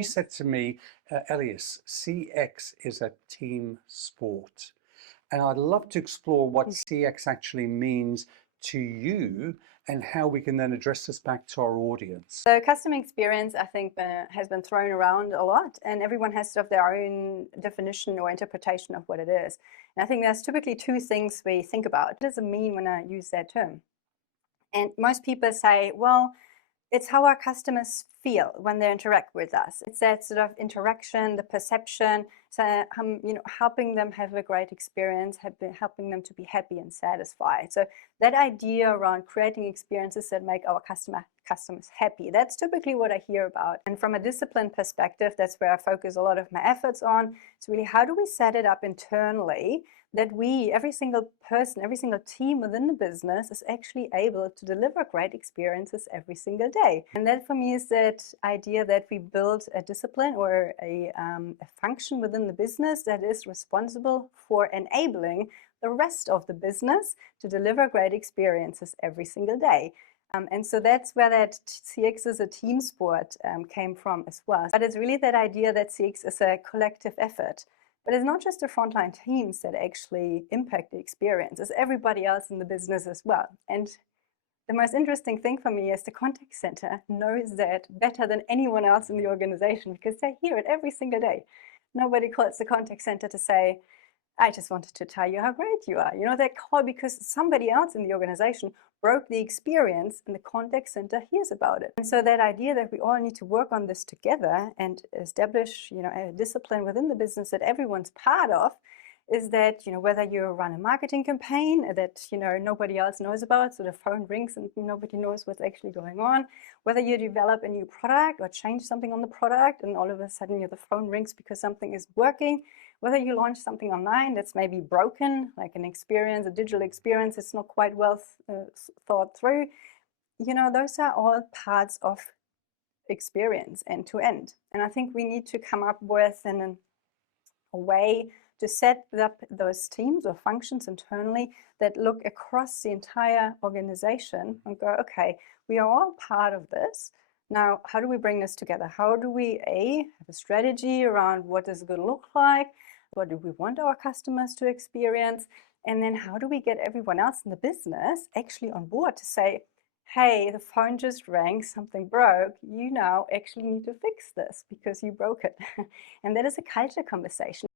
you said to me, Elias, CX is a team sport. And I'd love to explore what CX actually means to you and how we can then address this back to our audience. So customer experience, I think, has been thrown around a lot, and everyone has sort of their own definition or interpretation of what it is. And I think there's typically two things we think about. What does it mean when I use that term? And most people say, well, it's how our customers feel when they interact with us. It's that sort of interaction, the perception, so helping them have a great experience, helping them to be happy and satisfied. So that idea around creating experiences that make our customers happy, that's typically what I hear about. And from a discipline perspective, that's where I focus a lot of my efforts on. It's really, how do we set it up internally that we, every single person, every single team within the business is actually able to deliver great experiences every single day. And that for me is that idea that we build a discipline or a function within the business that is responsible for enabling the rest of the business to deliver great experiences every single day. And so that's where that CX is a team sport came from as well. But it's really that idea that CX is a collective effort. But it's not just the frontline teams that actually impact the experience, it's everybody else in the business as well. And the most interesting thing for me is the contact center knows that better than anyone else in the organization because they hear it every single day. Nobody calls the contact center to say, I just wanted to tell you how great you are. You know, they call because somebody else in the organization broke the experience and the contact center hears about it. And so that idea that we all need to work on this together and establish, a discipline within the business that everyone's part of is that, whether you run a marketing campaign that, nobody else knows about, so the phone rings and nobody knows what's actually going on, whether you develop a new product or change something on the product and all of a sudden the phone rings because something is working, whether you launch something online that's maybe broken, like an experience, a digital experience, it's not quite well thought through, those are all parts of experience end to end. And I think we need to come up with a way to set up those teams or functions internally that look across the entire organization and go, okay, we are all part of this. Now, how do we bring this together? How do we, have a strategy around what is it going to look like? What do we want our customers to experience? And then how do we get everyone else in the business actually on board to say, hey, the phone just rang, something broke, you now actually need to fix this because you broke it. And that is a culture conversation.